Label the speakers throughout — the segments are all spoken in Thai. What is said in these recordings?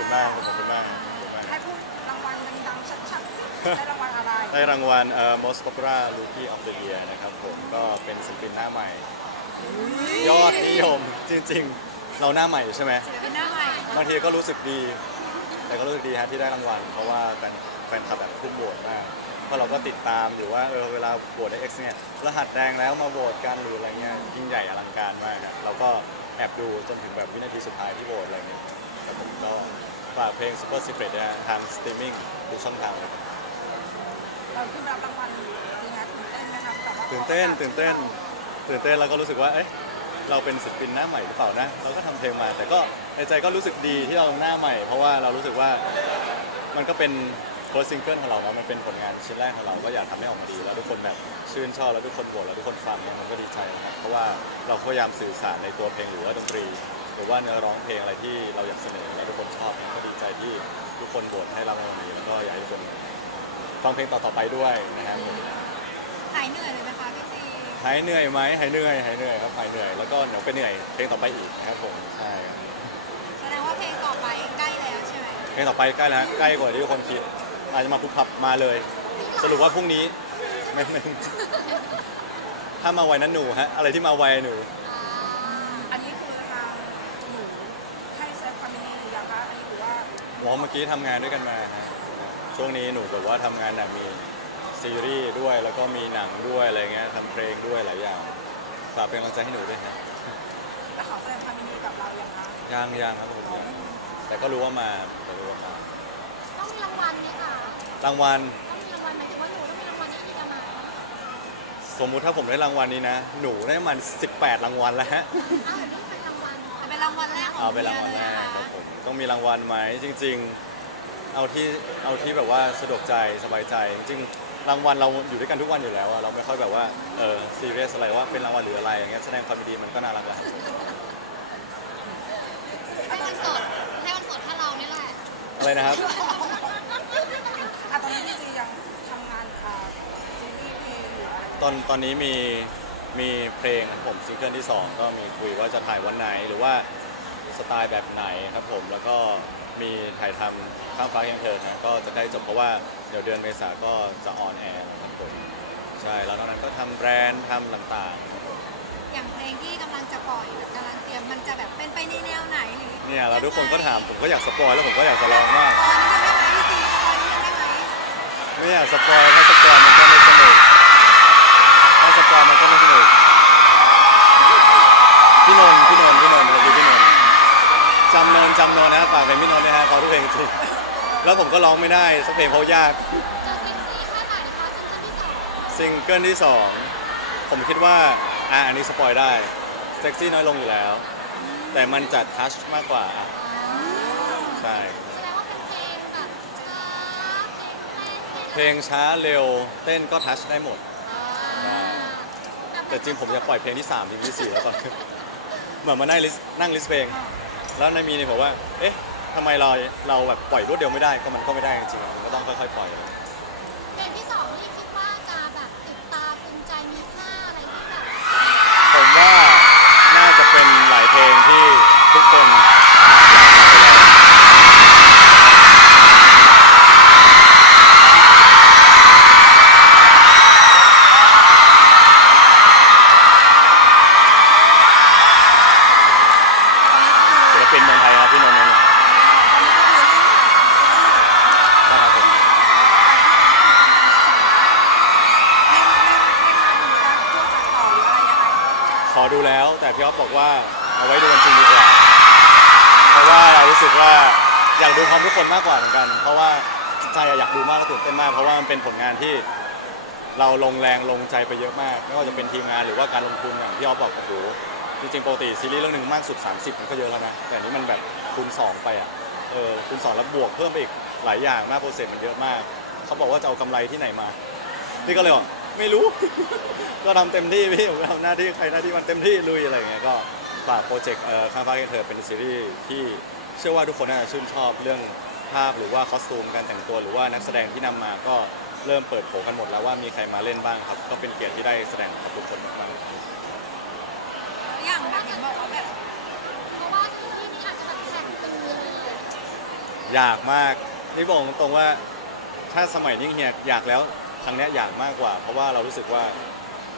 Speaker 1: ขอบคุณมากขอบคุณมาก
Speaker 2: ให้พูดรางวัลดังๆชัดๆสิได้รางวัลอะไร
Speaker 1: ได้รางวัลเอ่อ most popular rookie of the year นะครับผมก็เป็นศิลปินหน้าใหม่ ยอดนิยมจริงๆ เราหน้าใหม่อยู่ใช่ไหม
Speaker 2: ศิลปินหน้าใหม่
Speaker 1: บางทีก็รู้สึกดี แต่ก็รู้สึกดีฮะที่ได้รางวัล เพราะว่าแฟนแฟนคลับแบบทุ่มโหวตมากเพราะเราก็ติดตามอยู่ว่าเออเวลาโหวตใน X เนี่ยรหัสแดงแล้วมาโหวตกันหรืออะไรเงี้ยยิ่งใหญ่อลังการมากอะเราก็แอบดูจนถึงแบบวินาทีสุดท้ายที่โหวตอะไรเงี้ยแต่ผมก็ ฝากเพลง Super Secret นะฮะทางสตรีมมิ่งทุกช่องทางเลย
Speaker 2: เราขึ้นรับรางวัลยังไงตื่นเต้นไหมครับแต่ว่า
Speaker 1: ตื่นเต้นตื่นเต้นตื่นเต้นแล้วก็รู้สึกว่าเอ๊ะเราเป็นศิลปินหน้าใหม่หรือเปล่านะ เราก็ทำเพลงมา แต่ก็ในใจก็รู้สึกดีที่เราหน้าใหม่ เพราะว่าเรารู้สึกว่ามันก็เป็นโค้ซิงเกิลของเราเนาะมันเป็นผลงานชิ้นแรกของเราก็อยากทำให้ออกมาดี แล้วทุกคนแบบชื่นชอบแล้วทุกคนโหวตแล้วทุกคนฟังเนี่ยมันก็ดีใจนะครับเพราะว่าเราพยายามสื่อสารในตัวเพลงหรือว่าดนตรีห รือว่าเนื้อร้องเพลงอะไรที่เราอยากเสนอแล้วทุกคนชอบมันก็ดีใจที่ทุกคนโหวตให้เราในวันนี้แล้วก็อยากให้ทุกคนฟังเพลงต่อๆไปด้วยนะครับ
Speaker 2: หายเหนื่อยเลยไหมคะพี่ซี
Speaker 1: หายเหนื่อยไหมหายเหนื่อยหายเหนื่อยครับหายเหนื่อยแล้วก็เดี๋ยวไปเหนื่อยเพลงต่อไปอีกนะครับผมใช่ครับ
Speaker 2: แสดงว่าเพลงต่อไปใกล้แล้วใช่ไหม
Speaker 1: เพลงต่อไปใกล้แล้วใกล้กว่าที่ทุกคนคิดอาจจะมาพุบพับมาเลย สรุปว่าพรุ่งนี้ไม่ไม่ถ้ามาไวนั้นหนูฮะอะไรที่มาไวหนู
Speaker 2: อันนี้คือทางหนูให้แสดงความยินดีหรือยังคะอันนี้ถือ ว่า
Speaker 1: หมอเมื่อกี้ทำงานด้วยกันมาฮะช่วงนี้หนูแบบว่าทำงานหนักมีซีรีส์ด้วยแล้วก็มีหนังด้วยอะไรเงี้ยทำเพลงด้วยหลายอย่างฝากเป็นกำลังใจให้หนูด้วยฮะ
Speaker 2: แล้วขอแสดงความยินดีกับเราอย่างคะ
Speaker 1: ยังยังครับผมยังแต่ก็รู้ว่ามาแต่รู้ว่ามา
Speaker 3: ต้องมีรางวัลเนี่ยค่ะ
Speaker 1: รางวัล
Speaker 3: ต้องมีรางวัลหมายถึงว่าหนูต้องมีรางวัลที่จะมา
Speaker 1: สมมุติถ้าผมได้รางวัลนี้นะ หนูได้มัน 18 รางวัลแล้วฮะ
Speaker 3: อ้าวเดี๋ยวนี้เป็น รางวัล
Speaker 2: เป็นรางวัลแรกของ
Speaker 1: เอาเป็นรางวัลแรกครับผมต้องมีรางวัลไหมจริง ๆ เอาที่เอาที่แบบว่าสะดวกใจสบายใจ จริงๆรางวัลเราอยู่ด้วยกันทุกวันอยู่แล้วอะเราไม่ค่อยแบบว่าเออซีเรียสอะไรว่าเป็นรางวัลหรืออะไรอย่างเงี้ยแสดงความยินดีมันก็น่ารักแล้ว
Speaker 3: ให้วันสดให้วันสดถ้าเรานี่แหละ
Speaker 1: อะไรนะครับ
Speaker 2: อะตอนนี้พี่ซียังทำงานอ่าซีรีส์เพลงอยู่อะไร
Speaker 1: ตอนตอนนี้มี มีเพลงครับผมซิงเกิลที่ 2 ก็มีคุยว่าจะถ่ายวันไหน หรือว่าสไตล์แบบไหนครับผมแล้วก็มีถ่ายทำข้ามฟ้ายังเธอนะก็จะใกล้จบเพราะว่าเดี๋ยวเดือนเมษาก็จะออนแอร์ครับผมใช่แล้วตอนนั้นก็ทำแบรนด์ทำต่างๆ
Speaker 2: อย่างเพลงที่กำลังจะปล่อยกำลังเตรียมมันจะแบบเป็นไปในแนวไหนหรือ
Speaker 1: เนี่ยแล้วทุกคนก็ถามผมก็อยากสปอยแล้วผมก็อยากจะลองมาก
Speaker 2: ตอนนี้ได้ไหมพี่ซีตอนนี้ได้ไหม
Speaker 1: ไม่อยากสปอยถ้าสปอยมันก็ไม่สนุกถ้าสปอยมันก็ไม่สนุกพี่ นนท์พี่นนท์พี่นนท์ครับพี่นนท์จำนนท์จำนนท์นะครับฝากเป็นพี่นนท์นะฮะเขาทุกเพลงจริงแล้วผมก็ร้องไม่ได้สักเพลงเพราะยาก
Speaker 3: จะเซ็กซี่แค่ไหนคะซิงเกิลที่สอง
Speaker 1: ซิงเกิลที่สองผมคิดว่าอะอันนี้สปอยได้เซ็กซี่น้อยลงอยู่แล้ว แต่มันจะทัชมากกว่าใช่
Speaker 3: แสดงว่าเป็นเพลงแบบช้าเพลง
Speaker 1: ช้าเร็วเต้นก็ทัชได้หมด แต่จริงผมจะปล่อยเพลงที่3เพลงที่4แล้วตอน เหมือนมานั่งลิสต์นั่งลิสต์เพลง แล้วในายมีเนี่ยบอกว่า เอ๊ะทำไมเราเราแบบปล่อยรวดเดียวไม่ได้ ก็มันก็ไม่ได้จริงๆมันก็ต้องค่อยๆปล่อย ขอดูแล้ว แต่พี่อ๊อฟบอกว่าเอาไว้ดูวันจริงดีกว่า เพราะว่าเรารู้สึกว่าอยากดูพร้อมทุกคนมากกว่าเหมือนกัน เพราะว่าใจอะอยากดูมากและตื่นเต้นมาก เพราะว่ามันเป็นผลงานที่เราลงแรงลงใจไปเยอะมากไม่ว่าจะเป็นทีมงานหรือว่าการลงทุนอย่างที่อ๊อฟบอกโอ้โหจริงๆปกติซีรีส์เรื่องหนึ่งมากสุด 30 มันก็เยอะแล้วนะแต่อันนี้มันแบบคูณ2 ไปอะเออคูณ2แล้วบวกเพิ่มไปอีกหลายอย่างมากโปรเซสมันเยอะมาก เขาบอกว่าจะเอากำไรที่ไหนมา นี่ก็เลยบอก ไม่รู้ ก็ทำเต็มที่พี่ผมทำหน้าที่ใครหน้าที่มันเต็มที่ลุยอะไรอย่างเงี้ยก็ฝากโปรเจกต์เอ่อข้างฟ้าแกเธอเป็นซีรีส์ที่เชื่อว่าทุกคนน่าจะชื่นชอบเรื่องภาพหรือว่าคอสตูมการแต่งตัวหรือว่านักแสดงที่นำมาก็เริ่มเปิดโผกันหมดแล้วว่ามีใครมาเล่นบ้างครับ ก็เป็นเกียรติที่ได้แสดงกับทุกคนมากๆ
Speaker 2: อย่างแบบเห็นบอกว่าแบบ
Speaker 3: เพราะว่าซีรีส์นี้อาจจะแบบแข่งปืนเลย
Speaker 1: ออยากมากนี่บอกตรงๆว่าถ้าสมัยนี้เฮียอยากแล้ว ครั้งเนี้ยอยากมากกว่า เพราะว่าเรารู้สึกว่า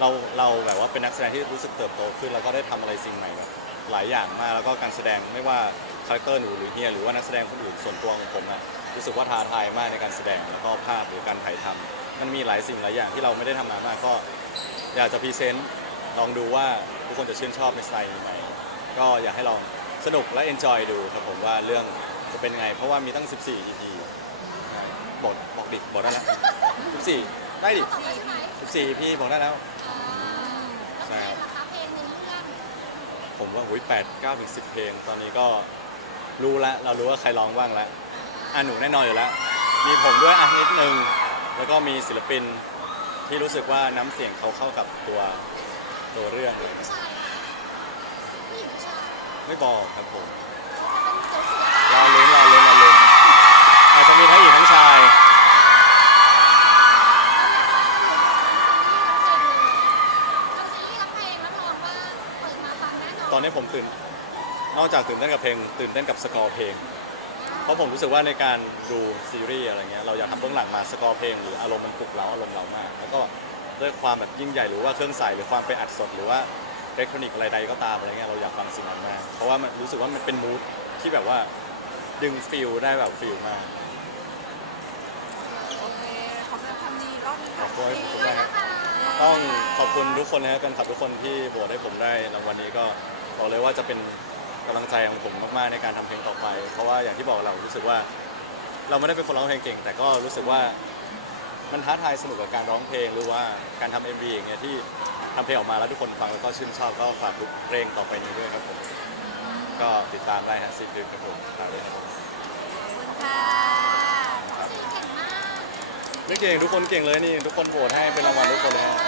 Speaker 1: เราเราแบบว่าเป็นนักแสดงที่รู้สึกเติบโตขึ้นแล้วก็ได้ทำอะไรสิ่งใหม่แบบหลายอย่างมากแล้วก็การแสดงไม่ว่าคาแรคเตอร์หนูหรือเฮียหรือว่านักแสดงคนอื่นส่วนตัวของผมอะรู้สึกว่าท้าทายมากในการแสดงแล้วก็ภาพหรือการถ่ายทำมันมีหลายสิ่งหลายอย่างที่เราไม่ได้ทำมามากก็ อยากจะพรีเซนต์ลองดูว่าทุกคนจะชื่นชอบในสไตล์นี้ไหมก็อยากให้ลองสนุกและเอนจอยดูครับผมว่าเรื่องจะเป็นไง เพราะว่ามีตั้ง 14 EP บอกบอก ดิบอกได้แล้ว14ได้ดิ
Speaker 3: บอกแล้วใช่ไหม
Speaker 1: 14 EP บอกได้แล้ว
Speaker 3: อ่าแล้วเพลงล่ะคะเพลงในเรื่อง
Speaker 1: ผมว่าหุย8 9ถึง10เพลง ตอนนี้ก็รู้แล้วเรารู้ว่าใครร้องบ้างแล้วอะหนูแน่นอนอยู่แล้ว มีผมด้วยอะนิดนึง แล้วก็มีศิลปินที่รู้สึกว่าน้ำเสียงเขาเข้ากับตัวตัวเรื่องเลย
Speaker 3: ผู้ชายผู้หญิงผู้ชาย
Speaker 1: ไม่บอกครับผม
Speaker 3: เขาเป็นตัวเสีย
Speaker 1: รอลุ้นรอลุ้นรอลุ้นอาจจะมีทั้งหญิงทั้งชาย
Speaker 3: เอาซีรีส์รับเพลงแล้วลองว่าเปิดมาฟังแน่นอน
Speaker 1: ตอนนี้ผมตื่น นอกจากตื่นเต้นกับเพลง ตื่นเต้นกับสกอร์เพลง เพราะผมรู้สึกว่าในการดูซีรีส์อะไรเงี้ยเราอยากทำเบื้องหลังมาสกอร์เพลงหรืออารมณ์มันปลุกเร้าอารมณ์เรามาก แล้วก็ด้วยความแบบยิ่งใหญ่หรือว่าเครื่องใส่หรือความไปอัดสดหรือว่าอิเล็กทรอนิกส์อะไรใดก็ตามอะไรเงี้ยเราอยากฟังสิ่งนั้นมากเพราะว่ามันรู้สึกว่ามันเป็นมูดที่แบบว่าดึงฟิลได้แบบฟิลมาก
Speaker 2: โอเคขอบคุณคำดีรอบนี้
Speaker 1: ข
Speaker 2: ค่ะ
Speaker 1: อบคุณขอบคุณ
Speaker 3: ไป
Speaker 1: มาก
Speaker 3: นะคะ
Speaker 1: ต้องขอบคุณทุกคนนะครับแฟนคลับทุกคนที่โหวตให้ผมได้รางวัลนี้ก็บอกเลยว่าจะเป็น กำลังใจของผมมากๆในการทำเพลงต่อไป เพราะว่าอย่างที่บอกเรารู้สึกว่า เราไม่ได้เป็นคนร้องเพลงเก่ง แต่ก็รู้สึกว่ามันท้าทายสนุกกับการร้องเพลงหรือว่าการทำ MV อย่างเงี้ยที่ทำเพลงออกมาแล้วทุกคนฟังแล้วก็ชื่นชอบก็ฝากทุกเพลงต่อไปนี้ด้วยครับผมก็ติดตามได้ฮะซีดึกครับผมฝากด้วยครับ
Speaker 2: ค่ะ
Speaker 3: ซีเก่งมาก
Speaker 1: ไม่เก่งทุกคนเก่งเลยนี่ทุกคนโหวตให้เป็นรางวัลทุกคนเลยฮะ